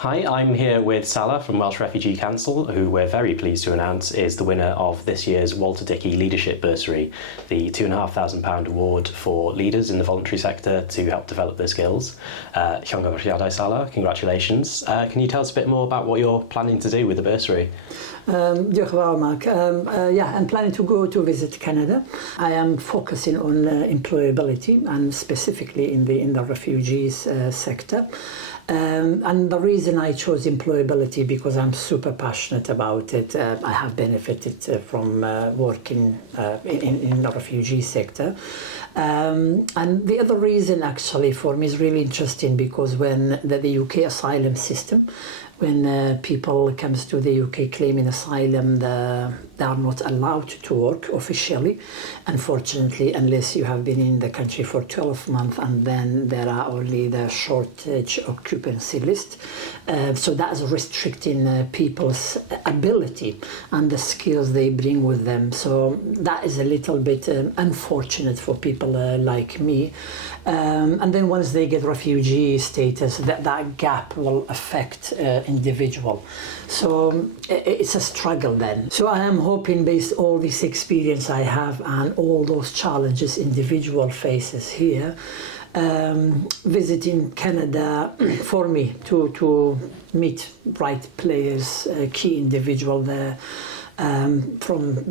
Hi, I'm here with Salah from Welsh Refugee Council, who we're very pleased to announce is the winner of this year's Walter Dickie Leadership Bursary, the £2,500 award for leaders in the voluntary sector to help develop their skills. Gyngor Ffoaduriaid Salah, congratulations. Can you tell us a bit more about what you're planning to do with the bursary? Diolch yn fawr, Mark. I'm planning to go to visit Canada. I am focusing on employability and specifically in the refugees sector. And the reason I chose employability because I'm super passionate about it. I have benefited from working in the refugee sector. And the other reason actually for me is really interesting because when the UK asylum system, when people comes to the UK claiming asylum, they are not allowed to work officially, unfortunately, unless you have been in the country for 12 months, and then there are only the shortage occupancy list. So that is restricting people's ability and the skills they bring with them. So that is a little bit unfortunate for people like me. And then once they get refugee status, that gap will affect individual. So it's a struggle then. So I am hoping, based on all this experience I have and all those challenges individual faces here, visiting Canada for me to meet right players, key individual there from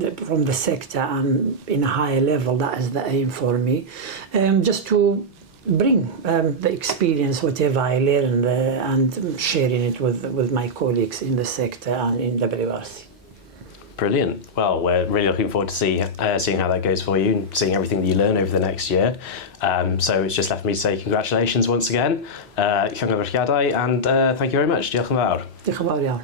the sector and in a higher level. That is the aim for me, just to bring the experience, whatever I learned, and sharing it with my colleagues in the sector and in the Bwrsari. Brilliant. Well, we're really looking forward to seeing how that goes for you and seeing everything that you learn over the next year. So it's just left for me to say congratulations once again. Gyngor Ffoaduriaid, and thank you very much. Diolch yn fawr. Diolch yn fawr iawn.